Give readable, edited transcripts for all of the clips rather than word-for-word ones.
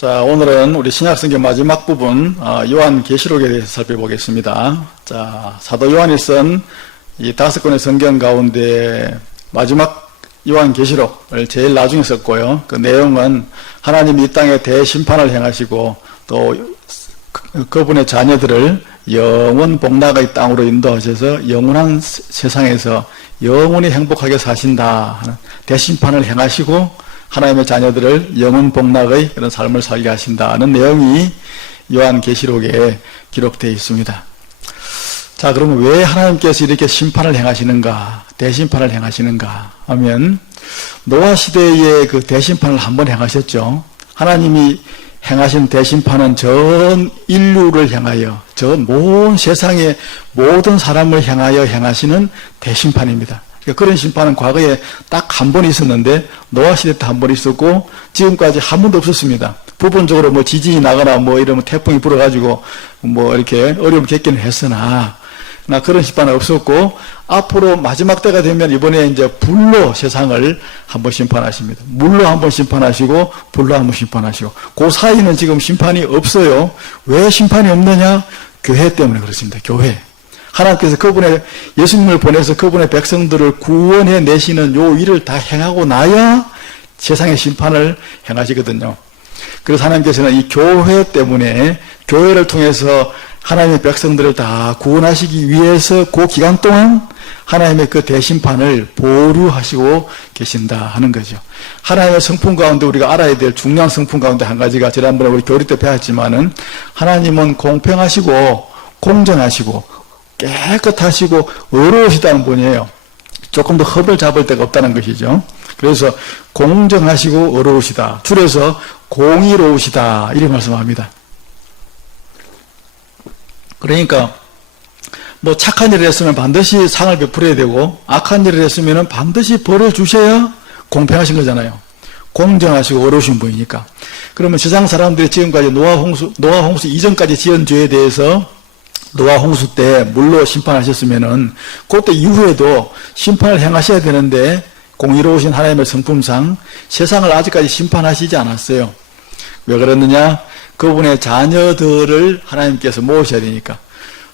자, 오늘은 우리 신약성경 마지막 부분 요한계시록에 대해서 살펴보겠습니다. 자, 사도 요한이 쓴 이 5권의 성경 가운데 마지막 요한계시록을 제일 나중에 썼고요. 그 내용은 하나님이 이 땅에 대심판을 행하시고 또 그분의 자녀들을 영원 복락의 땅으로 인도하셔서 영원한 세상에서 영원히 행복하게 사신다 하는 대심판을 행하시고 하나님의 자녀들을 영원 복락의 그런 삶을 살게 하신다는 내용이 요한계시록에 기록되어 있습니다. 자, 그러면 왜 하나님께서 이렇게 심판을 행하시는가, 대심판을 행하시는가 하면 노아 시대에 그 대심판을 한번 행하셨죠. 하나님이 행하신 대심판은 전 인류를 향하여, 전 온 세상의 모든 사람을 향하여 행하시는 대심판입니다. 그런 심판은 과거에 딱 한 번 있었는데 노아 시대 때 한 번 있었고 지금까지 한 번도 없었습니다. 부분적으로 뭐 지진이 나거나 뭐 이러면 태풍이 불어가지고 뭐 이렇게 어려움을 겪기는 했으나 그런 심판은 없었고 앞으로 마지막 때가 되면 이번에 이제 불로 세상을 한번 심판하십니다. 물로 한번 심판하시고 불로 한번 심판하시고 그 사이는 지금 심판이 없어요. 왜 심판이 없느냐? 교회 때문에 그렇습니다. 교회. 하나님께서 그분의 예수님을 보내서 그분의 백성들을 구원해 내시는 요 일을 다 행하고 나야 세상의 심판을 행하시거든요. 그래서 하나님께서는 이 교회 때문에 교회를 통해서 하나님의 백성들을 다 구원하시기 위해서 그 기간 동안 하나님의 그 대심판을 보류하시고 계신다 하는 거죠. 하나님의 성품 가운데 우리가 알아야 될 중요한 성품 가운데 한 가지가 지난번에 우리 교리 때 배웠지만은 하나님은 공평하시고 공정하시고 깨끗하시고 의로우시다는 분이에요. 조금 더 흡을 잡을 데가 없다는 것이죠. 그래서 공정하시고 의로우시다. 줄여서 공의로우시다. 이렇게 말씀합니다. 그러니까 뭐 착한 일을 했으면 반드시 상을 베풀어야 되고 악한 일을 했으면 반드시 벌을 주셔야 공평하신 거잖아요. 공정하시고 의로우신 분이니까. 그러면 세상 사람들이 지금까지 노아 홍수 이전까지 지은 죄에 대해서 노아 홍수 때 물로 심판하셨으면은 그때 이후에도 심판을 행하셔야 되는데 공의로우신 하나님의 성품상 세상을 아직까지 심판하시지 않았어요. 왜 그랬느냐? 그분의 자녀들을 하나님께서 모으셔야 되니까.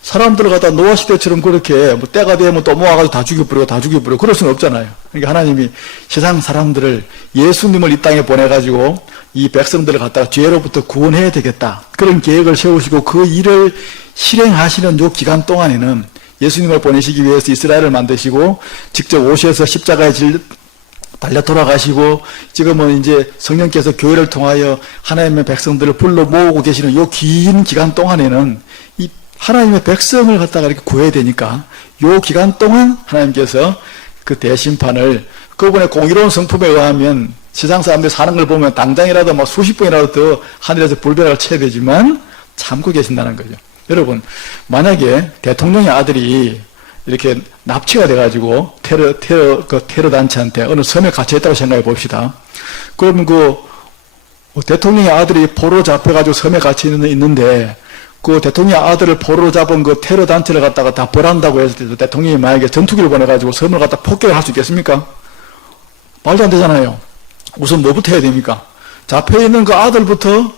사람들을 갖다 노아 시대처럼 그렇게 뭐 때가 되면 또 모아가지고 다 죽여버리고 그럴 수는 없잖아요. 그러니까 하나님이 세상 사람들을 예수님을 이 땅에 보내가지고 이 백성들을 갖다가 죄로부터 구원해야 되겠다. 그런 계획을 세우시고 그 일을 실행하시는 요 기간 동안에는 예수님을 보내시기 위해서 이스라엘을 만드시고 직접 오셔서 십자가에 달려 돌아가시고 지금은 이제 성령께서 교회를 통하여 하나님의 백성들을 불러 모으고 계시는 요 긴 기간 동안에는 이 하나님의 백성을 갖다가 이렇게 구해야 되니까 요 기간 동안 하나님께서 그 대심판을 그분의 공의로운 성품에 의하면 세상 사람들이 사는 걸 보면 당장이라도 막 수십 번이라도 더 하늘에서 불벼락을 쳐야 되지만 참고 계신다는 거죠. 여러분, 만약에 대통령의 아들이 이렇게 납치가 돼가지고 테러 단체한테 어느 섬에 갇혀있다고 생각해 봅시다. 그러면 대통령의 아들이 포로로 잡혀가지고 섬에 갇혀 있는데 그 대통령의 아들을 포로로 잡은 그 테러 단체를 갖다가 다 벌한다고 해서 대통령이 만약에 전투기를 보내가지고 섬을 갖다 폭격을 할 수 있겠습니까? 말도 안 되잖아요. 우선 뭐부터 해야 됩니까? 잡혀있는 그 아들부터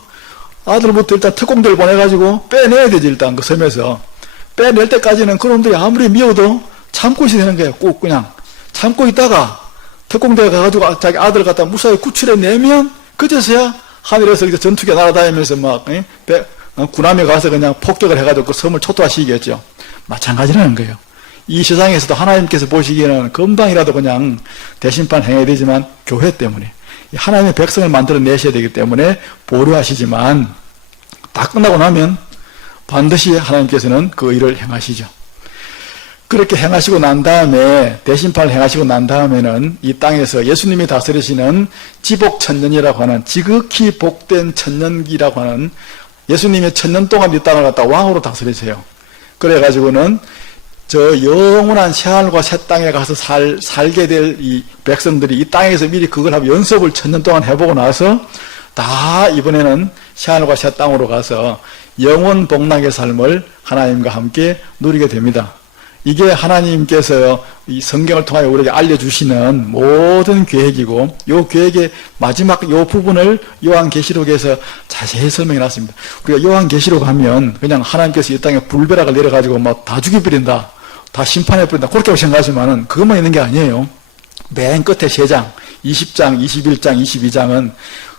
일단 특공대를 보내가지고 빼내야 되지, 일단 그 섬에서. 빼낼 때까지는 그놈들이 아무리 미워도 참고 있어야 되는 거예요. 꼭 그냥. 참고 있다가 특공대가 가가지고 자기 아들을 갖다 무사히 구출해내면 그제서야 하늘에서 이제 전투기가 날아다니면서 막, 군함에 가서 그냥 폭격을 해가지고 그 섬을 초토화시키겠죠. 마찬가지라는 거예요. 이 세상에서도 하나님께서 보시기에는 금방이라도 그냥 대심판 행해야 되지만 교회 때문에 하나님의 백성을 만들어내셔야 되기 때문에 보류하시지만 다 끝나고 나면 반드시 하나님께서는 그 일을 행하시죠. 그렇게 행하시고 난 다음에 대심판을 행하시고 난 다음에는 이 땅에서 예수님이 다스리시는 지복천년이라고 하는 지극히 복된 천년기라고 하는 예수님이 천년 동안 이 땅을 갖다 왕으로 다스리세요. 그래가지고는 저 영원한 새하늘과 새 땅에 가서 살게 될 이 백성들이 이 땅에서 미리 그걸 하고 연습을 천년 동안 해보고 나서 다 이번에는 새하늘과 새 땅으로 가서 영원 복락의 삶을 하나님과 함께 누리게 됩니다. 이게 하나님께서 이 성경을 통하여 우리에게 알려주시는 모든 계획이고, 이 계획의 마지막 이 부분을 요한계시록에서 자세히 설명해 놨습니다. 우리가 요한계시록 하면 그냥 하나님께서 이 땅에 불벼락을 내려가지고 막 다 죽여버린다, 다 심판해버린다, 그렇게 생각하지만은 그것만 있는 게 아니에요. 맨 끝에 3장, 20장, 21장, 22장은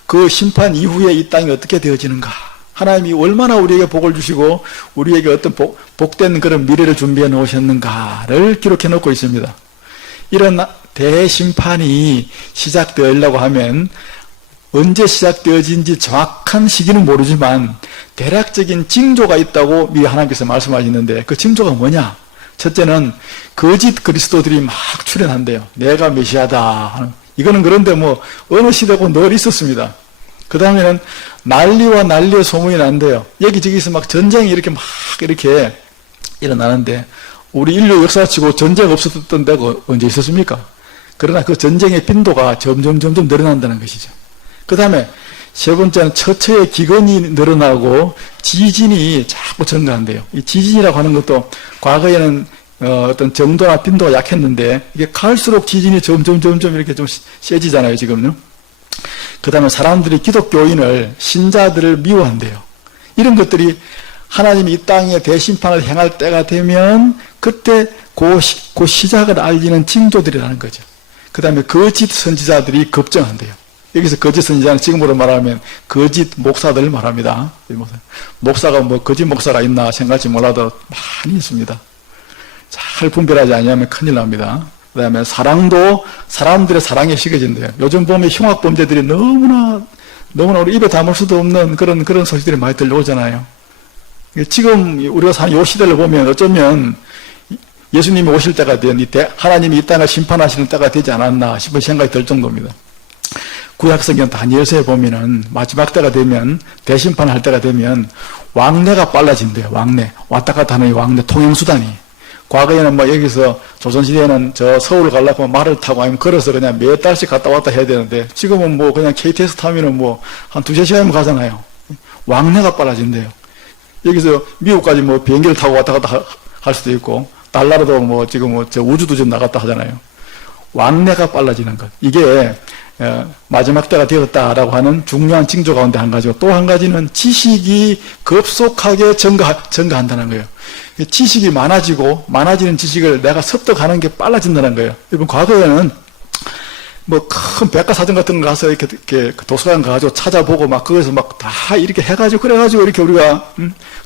그 심판 이후에 이 땅이 어떻게 되어지는가, 하나님이 얼마나 우리에게 복을 주시고 우리에게 어떤 복된 그런 미래를 준비해 놓으셨는가를 기록해 놓고 있습니다. 이런 대심판이 시작되려고 하면 언제 시작되어진지 정확한 시기는 모르지만 대략적인 징조가 있다고 미리 하나님께서 말씀하시는데, 그 징조가 뭐냐? 첫째는 거짓 그리스도들이 막 출현한대요. 내가 메시아다. 이거는 그런데 뭐 어느 시대고 늘 있었습니다. 그 다음에는 난리와 난리의 소문이 난대요. 여기저기서 막 전쟁이 이렇게 막 이렇게 일어나는데, 우리 인류 역사치고 전쟁 없었던 데가 언제 있었습니까? 그러나 그 전쟁의 빈도가 점점 늘어난다는 것이죠. 그 다음에 세 번째는 처처의 기근이 늘어나고 지진이 자꾸 증가한대요. 이 지진이라고 하는 것도 과거에는 어떤 정도나 빈도가 약했는데, 이게 갈수록 지진이 점점 이렇게 좀 세지잖아요, 지금요. 그 다음에 사람들이 기독교인을, 신자들을 미워한대요. 이런 것들이 하나님이 이 땅에 대심판을 행할 때가 되면 그때 그 시작을 알리는 징조들이라는 거죠. 그 다음에 거짓 선지자들이 급증한대요. 여기서 거짓 선지자는 지금으로 말하면 거짓 목사들을 말합니다. 목사가 뭐 거짓 목사가 있나 생각할지 몰라도 많이 있습니다. 잘 분별하지 않으면 큰일 납니다. 그 다음에 사랑도 사람들의 사랑에 식어진대요. 요즘 보면 흉악범죄들이 너무나 우리 입에 담을 수도 없는 그런 소식들이 많이 들려오잖아요. 지금 우리가 사는 이 시대를 보면 어쩌면 예수님이 오실 때가 된, 하나님이 이 땅을 심판하시는 때가 되지 않았나 싶은 생각이 들 정도입니다. 구약성경 다니엘서에 보면은 마지막 때가 되면, 대심판할 때가 되면 왕래가 빨라진대요. 왕래. 왔다 갔다 하는 이 왕래 통행수단이. 과거에는 뭐 여기서 조선시대에는 저 서울을 가려고 말을 타고 아니면 걸어서 그냥 몇 달씩 갔다 왔다 해야 되는데, 지금은 뭐 그냥 KTX 타면은 뭐 한 2-3시간이면 가잖아요. 왕래가 빨라진대요. 여기서 미국까지 뭐 비행기를 타고 왔다 갔다 할 수도 있고, 달나라도 뭐 지금 뭐 저 우주도 좀 나갔다 하잖아요. 왕래가 빨라지는 것. 이게 마지막 때가 되었다라고 하는 중요한 징조 가운데 한 가지고, 또 한 가지는 지식이 급속하게 증가한다는 거예요. 지식이 많아지는 지식을 내가 습득하는 게 빨라진다는 거예요. 여러분, 과거에는 뭐 큰 백과사전 같은 거 가서 이렇게 도서관 가가지고 찾아보고 막 거기서 막 다 이렇게 해가지고 그래가지고 이렇게 우리가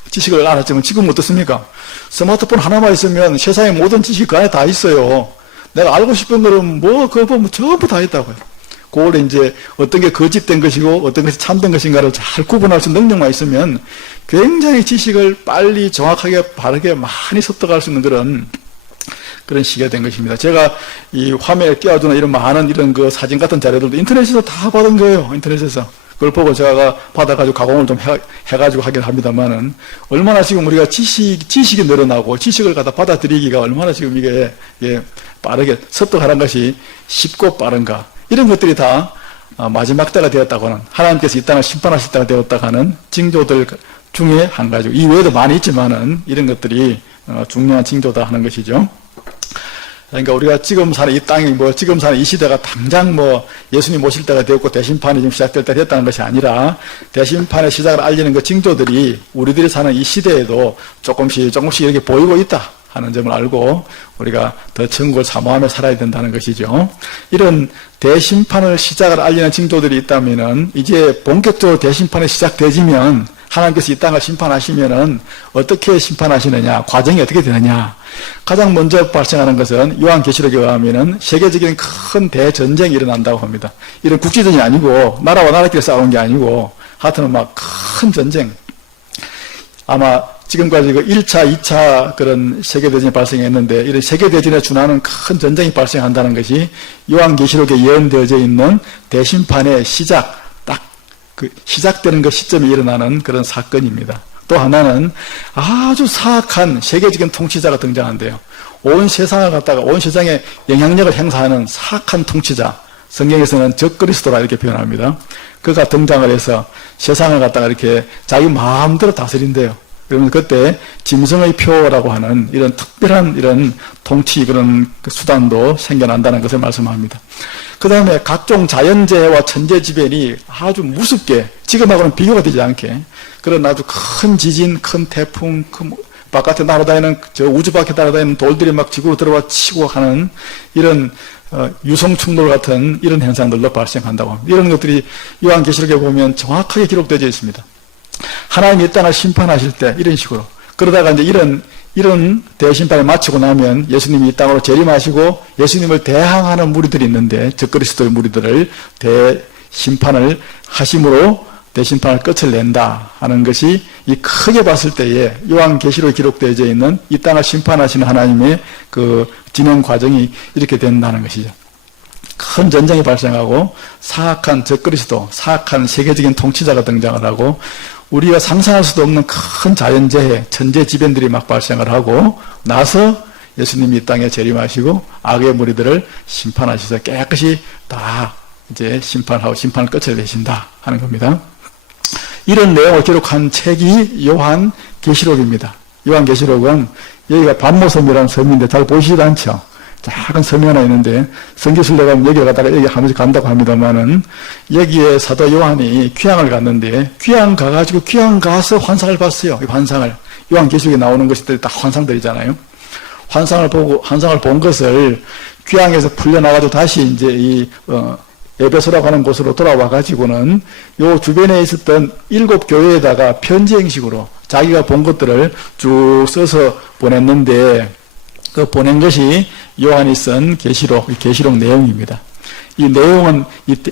지식을 알았지만, 지금 어떻습니까? 스마트폰 하나만 있으면 세상의 모든 지식이 그 안에 다 있어요. 내가 알고 싶은 거는 뭐 그거 보면 전부 다 있다고요. 그걸 이제 어떤 게 거짓된 것이고 어떤 것이 참된 것인가를 잘 구분할 수 있는 능력만 있으면 굉장히 지식을 빨리 정확하게 바르게 많이 습득할 수 있는 그런 시기가 된 것입니다. 제가 이 화면에 띄워주는 이런 많은 이런 그 사진 같은 자료들도 인터넷에서 다 받은 거예요. 인터넷에서. 그걸 보고 제가 받아가지고 가공을 좀 해가지고 하긴 합니다만은, 얼마나 지금 우리가 지식이 늘어나고 지식을 갖다 받아들이기가 얼마나 지금 이게 빠르게 습득하는 것이 쉽고 빠른가. 이런 것들이 다 마지막 때가 되었다고 하는, 하나님께서 이 땅을 심판하실 때가 되었다고 하는 징조들 중에 한 가지. 이 외에도 많이 있지만은 이런 것들이 중요한 징조다 하는 것이죠. 그러니까 우리가 지금 사는 이 땅이 지금 사는 이 시대가 당장 예수님 오실 때가 되었고 대심판이 지금 시작될 때가 됐다는 것이 아니라, 대심판의 시작을 알리는 그 징조들이 우리들이 사는 이 시대에도 조금씩 이렇게 보이고 있다 하는 점을 알고 우리가 더 천국을 사모하며 살아야 된다는 것이죠. 이런 대심판을 시작을 알리는 징조들이 있다면은, 이제 본격적으로 대심판이 시작되지면 하나님께서 이 땅을 심판하시면은 어떻게 심판하시느냐, 과정이 어떻게 되느냐. 가장 먼저 발생하는 것은 요한계시록에 의하면은 세계적인 큰 대전쟁이 일어난다고 합니다. 이런 국제전이 아니고 나라와 나라끼리 싸우는 게 아니고 하여튼 막 큰 전쟁. 아마 지금까지 그 1차, 2차 그런 세계대전이 발생했는데, 이런 세계대전에 준하는 큰 전쟁이 발생한다는 것이 요한계시록에 예언되어져 있는 대심판의 시작, 시작되는 그 시점에 일어나는 그런 사건입니다. 또 하나는 아주 사악한 세계적인 통치자가 등장한대요. 온 세상을 갖다가, 온 세상에 영향력을 행사하는 사악한 통치자, 성경에서는 적그리스도라 이렇게 표현합니다. 그가 등장을 해서 세상을 갖다가 이렇게 자기 마음대로 다스린대요. 그러면 그때 짐승의 표라고 하는 이런 특별한 이런 통치 그런 수단도 생겨난다는 것을 말씀합니다. 그 다음에 각종 자연재해와 천재지변이 아주 무섭게, 지금하고는 비교가 되지 않게, 그런 아주 큰 지진, 큰 태풍, 바깥에 날아다니는, 저 우주 밖에 날아다니는 돌들이 막 지구로 들어와 치고 하는 이런 유성 충돌 같은 이런 현상들도 발생한다고 합니다. 이런 것들이 요한계시록에 보면 정확하게 기록되어 있습니다. 하나님이 이 땅을 심판하실 때 이런 식으로, 그러다가 이제 이런 대심판을 마치고 나면 예수님이 이 땅으로 재림하시고 예수님을 대항하는 무리들이 있는데, 저 그리스도의 무리들을 대심판을 하심으로 대심판을 끝을 낸다 하는 것이, 이 크게 봤을 때에 요한계시록에 기록되어 있는 이 땅을 심판하시는 하나님의 그 진행 과정이 이렇게 된다는 것이죠. 큰 전쟁이 발생하고 사악한 적그리스도, 사악한 세계적인 통치자가 등장을 하고, 우리가 상상할 수도 없는 큰 자연재해, 천재지변들이 막 발생을 하고 나서 예수님이 이 땅에 재림하시고 악의 무리들을 심판하셔서 깨끗이 다 이제 심판하고 심판을 끝을 내신다 하는 겁니다. 이런 내용을 기록한 책이 요한계시록입니다. 요한계시록은, 여기가 반모섬이라는 섬인데 잘 보이시지 않죠? 작은 섬이 하나 있는데, 성지순례 가면 여기 가다가 여기 한 번씩 간다고 합니다만은, 여기에 사도 요한이 귀향을 갔는데, 귀향 가가지고 귀향 가서 환상을 봤어요. 이 환상을. 요한계시록에 나오는 것들이 다 환상들이잖아요. 환상을 본 것을 귀향에서 풀려나가지고 다시 이제 에베소라고 하는 곳으로 돌아와가지고는 요 주변에 있었던 7 교회에다가 편지 형식으로 자기가 본 것들을 쭉 써서 보냈는데, 그 보낸 것이 요한이 쓴 계시록 내용입니다. 이 내용은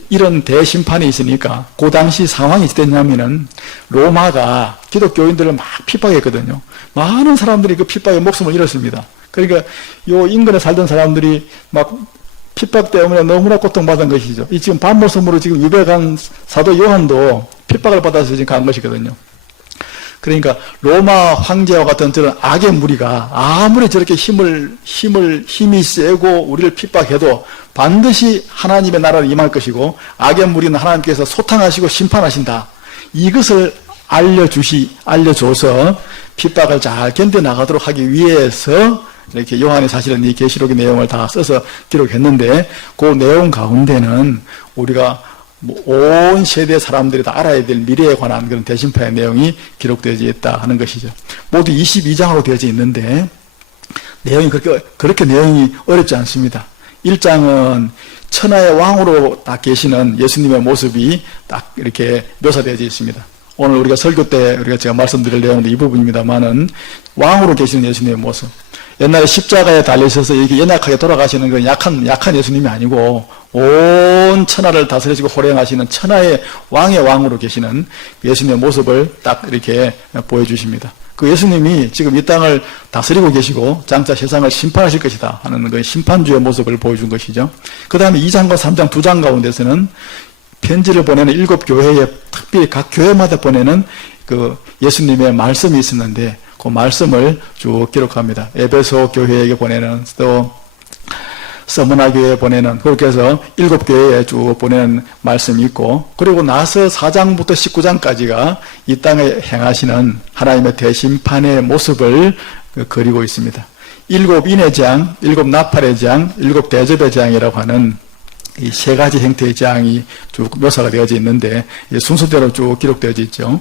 이런 대심판이 있으니까 그 당시 상황이 어땠냐면은 로마가 기독교인들을 막 핍박했거든요. 많은 사람들이 그 핍박에 목숨을 잃었습니다. 그러니까 요 인근에 살던 사람들이 막 핍박 때문에 너무나 고통받은 것이죠. 이 지금 반모섬으로 지금 유배간 사도 요한도 핍박을 받아서 지금 간 것이거든요. 그러니까 로마 황제와 같은 저런 악의 무리가 아무리 저렇게 힘이 세고 우리를 핍박해도 반드시 하나님의 나라를 임할 것이고, 악의 무리는 하나님께서 소탕하시고 심판하신다. 이것을 알려줘서 핍박을 잘 견뎌나가도록 하기 위해서 이렇게 요한이 사실은 이 계시록의 내용을 다 써서 기록했는데, 그 내용 가운데는 우리가 온 세대 사람들이 다 알아야 될 미래에 관한 그런 대심판의 내용이 기록되어 있다 하는 것이죠. 모두 22장으로 되어 있는데, 내용이 그렇게 내용이 어렵지 않습니다. 1장은 천하의 왕으로 딱 계시는 예수님의 모습이 딱 이렇게 묘사되어 있습니다. 오늘 우리가 설교 때 제가 말씀드릴 내용도 이 부분입니다만은, 왕으로 계시는 예수님의 모습. 옛날에 십자가에 달리셔서 이렇게 연약하게 돌아가시는 그 약한 예수님이 아니고, 온 천하를 다스리시고 호령하시는 천하의 왕으로 계시는 예수님의 모습을 딱 이렇게 보여주십니다. 그 예수님이 지금 이 땅을 다스리고 계시고 장차 세상을 심판하실 것이다 하는 그 심판주의 모습을 보여준 것이죠. 그 다음에 2장과 3장 2장 가운데서는 편지를 보내는 7 교회에, 특별히 각 교회마다 보내는 그 예수님의 말씀이 있었는데, 그 말씀을 쭉 기록합니다. 에베소 교회에게 보내는, 또 서머나 교회에 보내는, 그렇게 해서 7 교회에 쭉 보내는 말씀이 있고, 그리고 나서 4장부터 19장까지가 이 땅에 행하시는 하나님의 대심판의 모습을 그리고 있습니다. 7 인의 장, 7 나팔의 장, 7 대접의 장이라고 하는 이 3가지 형태의 장이 쭉 묘사가 되어져 있는데, 순서대로 쭉 기록되어져 있죠.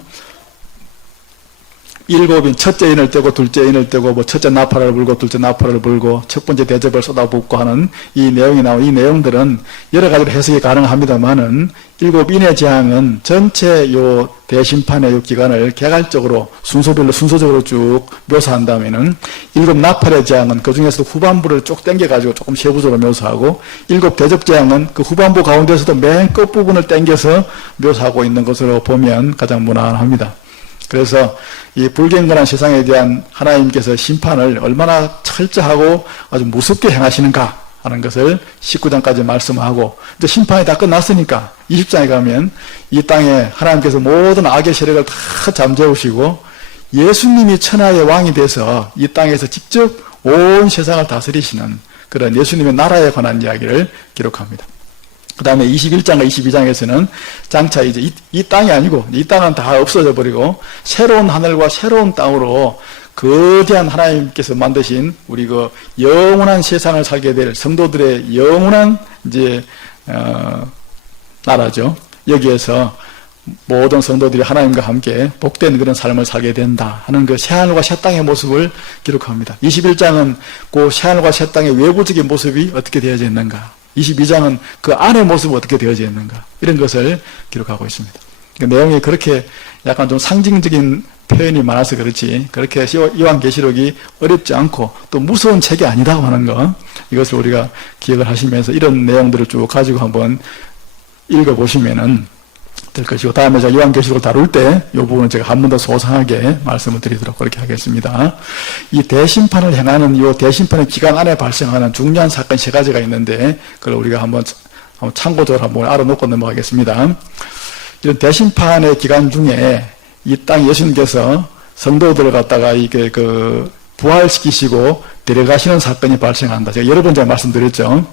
7인, 첫째 인을 떼고 둘째 인을 떼고, 첫째 나팔을 불고 둘째 나팔을 불고 첫 번째 대접을 쏟아붓고 하는 이 내용이 나온 이 내용들은 여러 가지로 해석이 가능합니다만은, 7 인의 재앙은 전체 요 대심판의 요 기간을 개괄적으로 순서적으로 쭉 묘사한다면은, 7 나팔의 재앙은 그 중에서도 후반부를 쭉 당겨가지고 조금 세부적으로 묘사하고, 7 대접 재앙은 그 후반부 가운데서도 맨 끝부분을 당겨서 묘사하고 있는 것으로 보면 가장 무난합니다. 그래서 이 불경건한 세상에 대한 하나님께서 심판을 얼마나 철저하고 아주 무섭게 행하시는가 하는 것을 19장까지 말씀하고, 이제 심판이 다 끝났으니까 20장에 가면 이 땅에 하나님께서 모든 악의 세력을 다 잠재우시고 예수님이 천하의 왕이 돼서 이 땅에서 직접 온 세상을 다스리시는 그런 예수님의 나라에 관한 이야기를 기록합니다. 그 다음에 21장과 22장에서는 장차 이제 이 땅이 아니고 이 땅은 다 없어져 버리고 새로운 하늘과 새로운 땅으로 거대한 하나님께서 만드신 우리 그 영원한 세상을 살게 될 성도들의 영원한 이제 나라죠. 여기에서 모든 성도들이 하나님과 함께 복된 그런 삶을 살게 된다 하는 그 새하늘과 새 땅의 모습을 기록합니다. 21장은 그 새하늘과 새 땅의 외부적인 모습이 어떻게 되어져 있는가, 22장은 그 안의 모습이 어떻게 되어져 있는가, 이런 것을 기록하고 있습니다. 그 내용이 그렇게 약간 좀 상징적인 표현이 많아서 그렇지, 그렇게 요한계시록이 어렵지 않고 또 무서운 책이 아니다고 하는 거, 이것을 우리가 기억을 하시면서 이런 내용들을 쭉 가지고 한번 읽어보시면은 될 것이고, 다음에 제가 요한계시록을 다룰 때 이 부분은 제가 한 번 더 소상하게 말씀을 드리도록 그렇게 하겠습니다. 이 대심판을 향하는 이 대심판의 기간 안에 발생하는 중요한 사건 세 가지가 있는데, 그걸 우리가 한번 참고적으로 한번 알아놓고 넘어가겠습니다. 이런 대심판의 기간 중에 이 땅 예수님께서 성도들을 갖다가 이게 부활시키시고 데려가시는 사건이 발생한다. 제가 여러 번 제가 말씀드렸죠.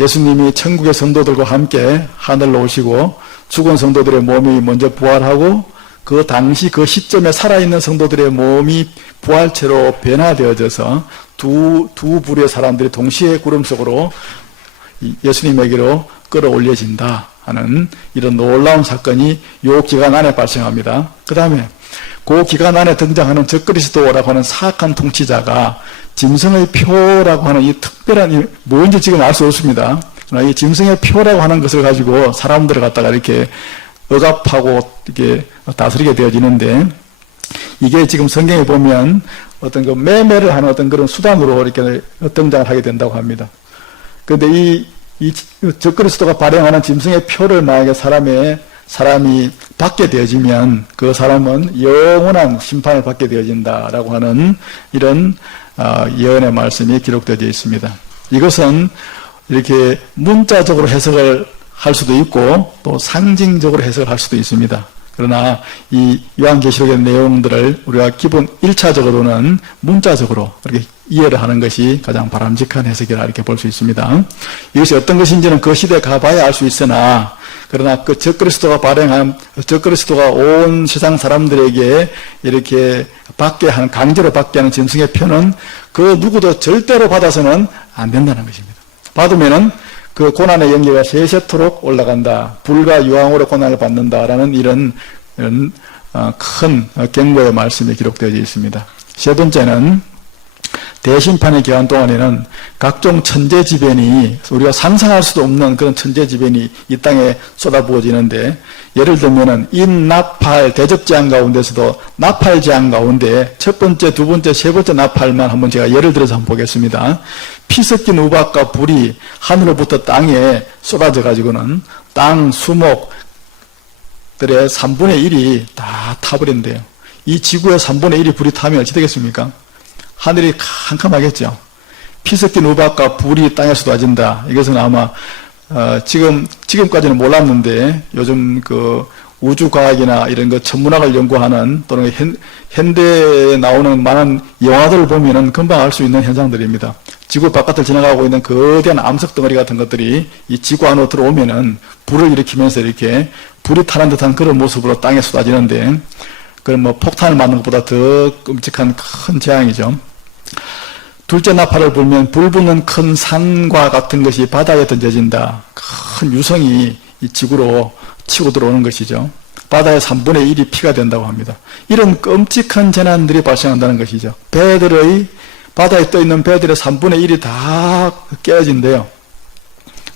예수님이 천국의 성도들과 함께 하늘로 오시고 죽은 성도들의 몸이 먼저 부활하고 그 당시 그 시점에 살아있는 성도들의 몸이 부활체로 변화되어져서 두 부류의 사람들이 동시에 구름 속으로 예수님에게로 끌어올려진다 하는 이런 놀라운 사건이 요 기간 안에 발생합니다. 그 다음에 그 기간 안에 등장하는 적그리스도라고 하는 사악한 통치자가 짐승의 표라고 하는 이 특별한, 뭔지 지금 알 수 없습니다. 그러나 이 짐승의 표라고 하는 것을 가지고 사람들을 갖다가 이렇게 억압하고 이렇게 다스리게 되어지는데, 이게 지금 성경에 보면 어떤 그 매매를 하는 어떤 그런 수단으로 이렇게 등장을 하게 된다고 합니다. 그런데 이 적그리스도가 발행하는 짐승의 표를 만약에 사람이 받게 되어지면 그 사람은 영원한 심판을 받게 되어진다라고 하는 이런 예언의 말씀이 기록되어 있습니다. 이것은 이렇게 문자적으로 해석을 할 수도 있고 또 상징적으로 해석을 할 수도 있습니다. 그러나 이 요한계시록의 내용들을 우리가 기본 1차적으로는 문자적으로 이렇게 이해를 하는 것이 가장 바람직한 해석이라 이렇게 볼 수 있습니다. 이것이 어떤 것인지는 그 시대에 가봐야 알 수 있으나, 그러나 그 적그리스도가 온 세상 사람들에게 이렇게 강제로 받게 하는 짐승의 표는 그 누구도 절대로 받아서는 안 된다는 것입니다. 받으면은 그 고난의 연계가 세세토록 올라간다. 불과 유황으로 고난을 받는다라는 이런 큰 경고의 말씀이 기록되어 있습니다. 세 번째는 대심판의 기간 동안에는 각종 천재지변이, 우리가 상상할 수도 없는 그런 천재지변이 이 땅에 쏟아부어지는데, 예를 들면은 인나팔 대적재앙 가운데서도 나팔재앙 가운데 첫 번째, 두 번째, 세 번째 나팔만 한번 제가 예를 들어서 한번 보겠습니다. 피 섞인 우박과 불이 하늘로부터 땅에 쏟아져 가지고는 땅 수목들의 3분의 1이 다 타버린대요. 이 지구의 3분의 1이 불이 타면 어찌 되겠습니까? 하늘이 캄캄하겠죠. 피 섞인 우박과 불이 땅에 쏟아진다. 이것은 아마 지금까지는 몰랐는데 요즘 그 우주과학이나 이런 거 천문학을 연구하는 또는 현대에 나오는 많은 영화들을 보면은 금방 알 수 있는 현상들입니다. 지구 바깥을 지나가고 있는 거대한 암석 덩어리 같은 것들이 이 지구 안으로 들어오면은 불을 일으키면서 이렇게 불이 타는 듯한 그런 모습으로 땅에 쏟아지는데, 그건 뭐 폭탄을 맞는 것보다 더 끔찍한 큰 재앙이죠. 둘째 나팔을 불면 불 붙는 큰 산과 같은 것이 바다에 던져진다. 큰 유성이 이 지구로 치고 들어오는 것이죠. 바다의 3분의 1이 피가 된다고 합니다. 이런 끔찍한 재난들이 발생한다는 것이죠. 바다에 떠있는 배들의 3분의 1이 다 깨어진대요.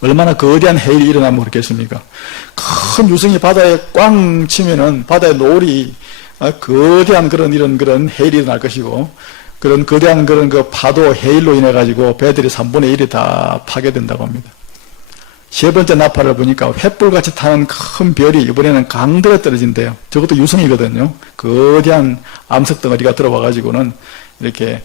얼마나 거대한 해일이 일어나면 그렇겠습니까? 큰 유성이 바다에 꽝 치면은 바다의 노을이 거대한 그런 해일이 일어날 것이고, 그런 거대한 그 파도 해일로 인해 가지고 배들이 3분의 1이 다 파괴된다고 합니다. 세 번째 나팔을 보니까 횃불같이 타는 큰 별이 이번에는 강들에 떨어진대요. 저것도 유성이거든요. 거대한 암석 덩어리가 들어와 가지고는 이렇게,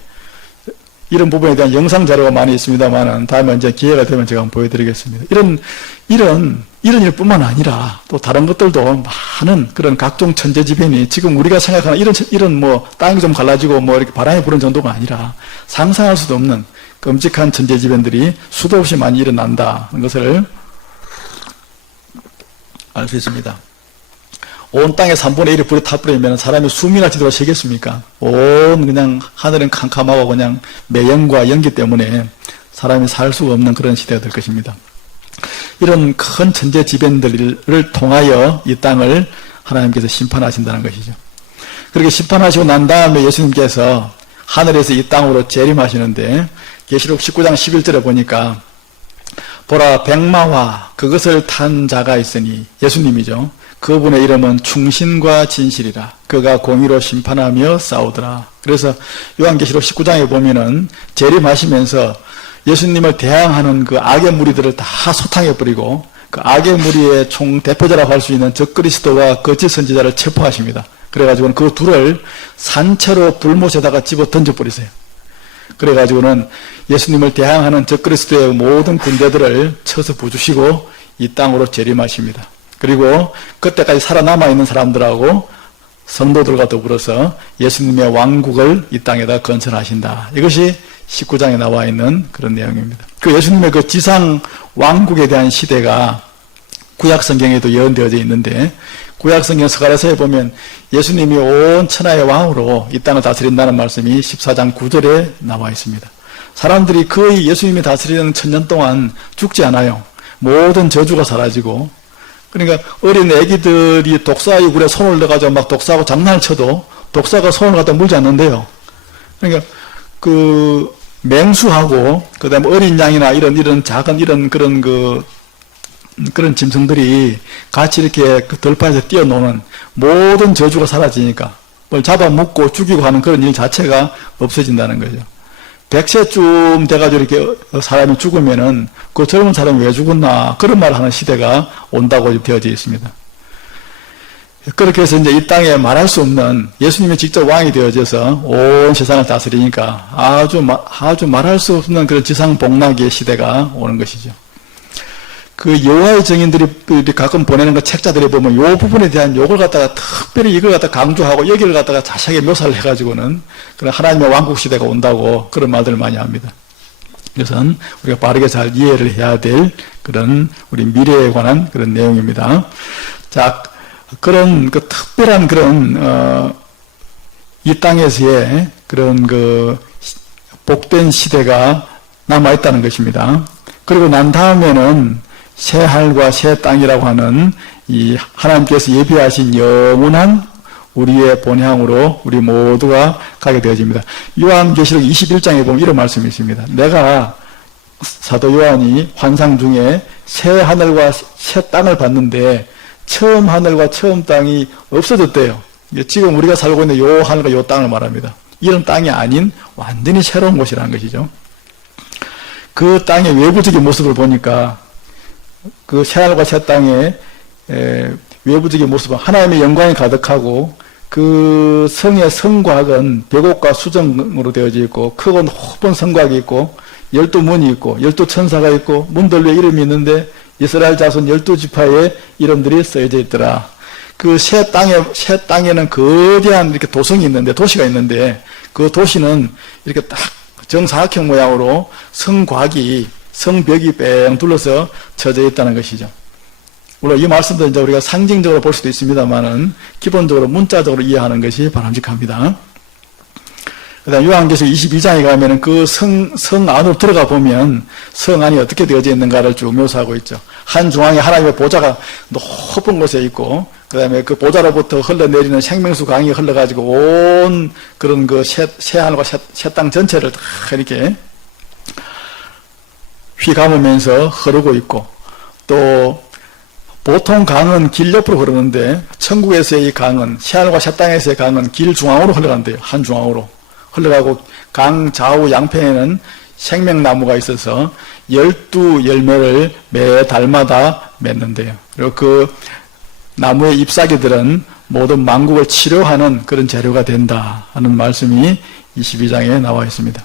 이런 부분에 대한 영상 자료가 많이 있습니다만은 다음에 이제 기회가 되면 제가 한번 보여드리겠습니다. 이런 일뿐만 아니라 또 다른 것들도 많은 그런 각종 천재지변이 지금 우리가 생각하는 이런 뭐 땅이 좀 갈라지고 뭐 이렇게 바람이 부는 정도가 아니라 상상할 수도 없는 끔찍한 천재지변들이 수도 없이 많이 일어난다는 것을 알 수 있습니다. 온 땅의 3분의 1이 불에 타버리면 사람이 숨이나 지도록 쉬겠습니까? 온 그냥 하늘은 캄캄하고 그냥 매연과 연기 때문에 사람이 살 수가 없는 그런 시대가 될 것입니다. 이런 큰 천재지변들을 통하여 이 땅을 하나님께서 심판하신다는 것이죠. 그렇게 심판하시고 난 다음에 예수님께서 하늘에서 이 땅으로 재림하시는데 계시록 19장 11절에 보니까 보라 백마와 그것을 탄 자가 있으니 예수님이죠. 그분의 이름은 충신과 진실이라. 그가 공의로 심판하며 싸우더라. 그래서 요한계시록 19장에 보면은 재림하시면서 예수님을 대항하는 그 악의 무리들을 다 소탕해버리고 그 악의 무리의 총대표자라고 할 수 있는 적그리스도와 거짓 선지자를 체포하십니다. 그래가지고는 그 둘을 산채로 불못에다가 집어 던져버리세요. 그래가지고는 예수님을 대항하는 적그리스도의 모든 군대들을 쳐서 부주시고 이 땅으로 재림하십니다. 그리고 그때까지 살아남아 있는 사람들하고 성도들과 더불어서 예수님의 왕국을 이 땅에다 건설하신다. 이것이 19장에 나와 있는 그런 내용입니다. 그 예수님의 그 지상 왕국에 대한 시대가 구약 성경에도 예언되어져 있는데 구약 성경 스가랴서에 보면 예수님이 온 천하의 왕으로 이 땅을 다스린다는 말씀이 14장 9절에 나와 있습니다. 사람들이 거의 예수님이 다스리는 천년 동안 죽지 않아요. 모든 저주가 사라지고 그러니까 어린 애기들이 독사 이불에 손을 넣어가지고 막 독사하고 장난을 쳐도 독사가 손을 갖다 물지 않는데요. 그러니까 그 맹수하고 그다음에 어린 양이나 이런 작은 이런 그런 짐승들이 같이 이렇게 그 들판에서 뛰어노는 모든 저주가 사라지니까 뭘 잡아먹고 죽이고 하는 그런 일 자체가 없어진다는 거죠. 100세쯤 돼가지고 이렇게 사람이 죽으면은 그 젊은 사람이 왜 죽었나 그런 말을 하는 시대가 온다고 되어져 있습니다. 그렇게 해서 이제 이 땅에 말할 수 없는 예수님이 직접 왕이 되어져서 온 세상을 다스리니까 아주 말할 수 없는 그런 지상 복락의 시대가 오는 것이죠. 그 여호와의 증인들이 가끔 보내는 그 책자들에 보면 요 부분에 대한 요걸 갖다가 특별히 이걸 갖다 강조하고 여기를 갖다가 자세하게 묘사를 해가지고는 그런 하나님의 왕국 시대가 온다고 그런 말들을 많이 합니다. 이것은 우리가 빠르게 잘 이해를 해야 될 그런 우리 미래에 관한 그런 내용입니다. 자, 그런 그 특별한 그런 이 땅에서의 그런 그 복된 시대가 남아 있다는 것입니다. 그리고 난 다음에는 새 하늘과 새 땅이라고 하는 이 하나님께서 예비하신 영원한 우리의 본향으로 우리 모두가 가게 되어집니다. 요한계시록 21장에 보면 이런 말씀이 있습니다. 내가 사도 요한이 환상 중에 새 하늘과 새 땅을 봤는데 처음 하늘과 처음 땅이 없어졌대요. 지금 우리가 살고 있는 요 하늘과 요 땅을 말합니다. 이런 땅이 아닌 완전히 새로운 곳이라는 것이죠. 그 땅의 외부적인 모습을 보니까 그 새하늘과 새 땅의 외부적인 모습은 하나님의 영광이 가득하고 그 성의 성곽은 벽옥과 수정으로 되어져 있고 크고 높은 성곽이 있고 12문이 있고 12천사가 있고 문들 위에 이름이 있는데 이스라엘 자손 12지파의 이름들이 쓰여져 있더라. 그 새 땅에는 거대한 이렇게 도성이 있는데 도시가 있는데 그 도시는 이렇게 딱 정사각형 모양으로 성곽이 성벽이 뺑 둘러서 쳐져 있다는 것이죠. 물론 이 말씀도 이제 우리가 상징적으로 볼 수도 있습니다만은 기본적으로 문자적으로 이해하는 것이 바람직합니다. 그 다음 요한계시록 22장에 가면은 그 성 안으로 들어가 보면 성 안이 어떻게 되어져 있는가를 쭉 묘사하고 있죠. 한 중앙에 하나님의 보좌가 높은 곳에 있고, 그 다음에 그 보좌로부터 흘러내리는 생명수 강이 흘러가지고 온 그런 그 새 하늘과 새 땅 전체를 다 이렇게 휘감으면서 흐르고 있고, 또 보통 강은 길 옆으로 흐르는데 천국에서의 이 강은 새하늘과 새 땅에서의 강은 길 중앙으로 흘러간대요. 한 중앙으로 흘러가고 강 좌우 양편에는 생명나무가 있어서 12열매를 매 달마다 맺는데요. 그리고 그 나무의 잎사귀들은 모든 만국을 치료하는 그런 재료가 된다 하는 말씀이 22장에 나와 있습니다.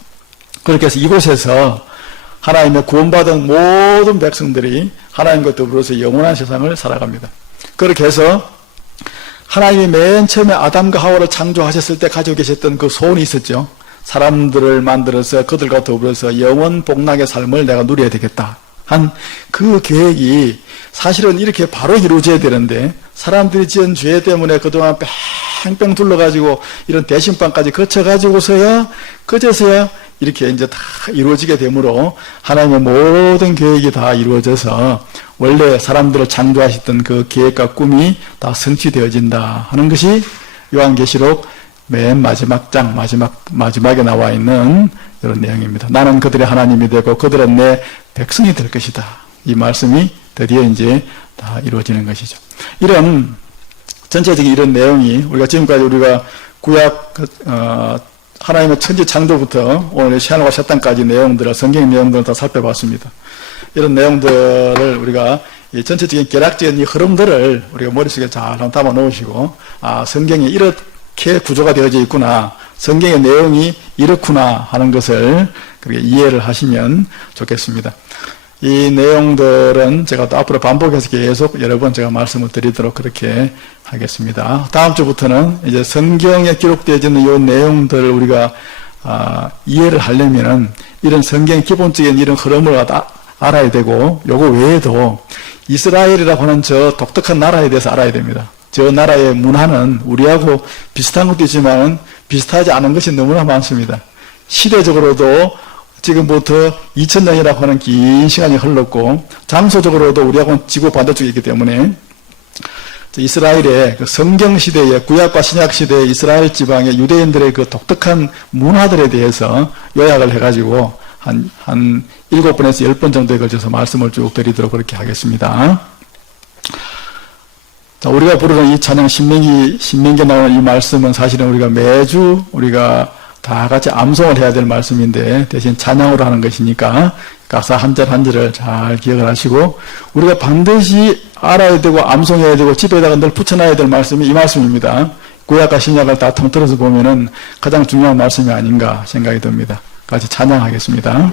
그렇게 해서 이곳에서 하나님의 구원받은 모든 백성들이 하나님과 더불어서 영원한 세상을 살아갑니다. 그렇게 해서 하나님이 맨 처음에 아담과 하와를 창조하셨을 때 가지고 계셨던 그 소원이 있었죠. 사람들을 만들어서 그들과 더불어서 영원 복락의 삶을 내가 누려야 되겠다 한 그 계획이 사실은 이렇게 바로 이루어져야 되는데 사람들이 지은 죄 때문에 그동안 뺑뺑 둘러가지고 이런 대심판까지 거쳐가지고서야 그제서야 이렇게 이제 다 이루어지게 되므로 하나님의 모든 계획이 다 이루어져서 원래 사람들을 창조하셨던 그 계획과 꿈이 다 성취되어진다 하는 것이 요한계시록 맨 마지막 장 마지막에 나와 있는 이런 내용입니다. 나는 그들의 하나님이 되고 그들은 내 백성이 될 것이다. 이 말씀이 드디어 이제 다 이루어지는 것이죠. 이런 전체적인 이런 내용이 지금까지 우리가 구약 하나님의 천지 창조부터 오늘 시한과 샷단까지 내용들을 성경 내용들을 다 살펴봤습니다. 이런 내용들을 우리가 이 전체적인 개략적인 이 흐름들을 우리가 머릿속에 잘 담아 놓으시고 성경이 이렇게 구조가 되어져 있구나, 성경의 내용이 이렇구나 하는 것을 그렇게 이해를 하시면 좋겠습니다. 이 내용들은 제가 또 앞으로 반복해서 계속 여러 번 제가 말씀을 드리도록 그렇게 하겠습니다. 다음 주부터는 이제 성경에 기록되어 있는 이 내용들을 우리가 이해를 하려면은 이런 성경의 기본적인 이런 흐름을 알아야 되고, 요거 외에도 이스라엘이라고 하는 저 독특한 나라에 대해서 알아야 됩니다. 저 나라의 문화는 우리하고 비슷한 것도 있지만 비슷하지 않은 것이 너무나 많습니다. 시대적으로도 지금부터 2000년이라고 하는 긴 시간이 흘렀고, 장소적으로도 우리하고는 지구 반대쪽에 있기 때문에 이스라엘의 그 성경 시대의 구약과 신약 시대의 이스라엘 지방의 유대인들의 그 독특한 문화들에 대해서 요약을 해가지고 한 7번에서 10번 정도에 걸쳐서 말씀을 쭉 드리도록 그렇게 하겠습니다. 자, 우리가 부르는 이 찬양 신명기에 나오는 이 말씀은 사실은 우리가 매주 우리가 다 같이 암송을 해야 될 말씀인데 대신 찬양으로 하는 것이니까 가사 한 절 한 절을 잘 기억을 하시고, 우리가 반드시 알아야 되고 암송해야 되고 집에다가 늘 붙여놔야 될 말씀이 이 말씀입니다. 구약과 신약을 다 통틀어서 보면은 가장 중요한 말씀이 아닌가 생각이 듭니다. 같이 찬양하겠습니다.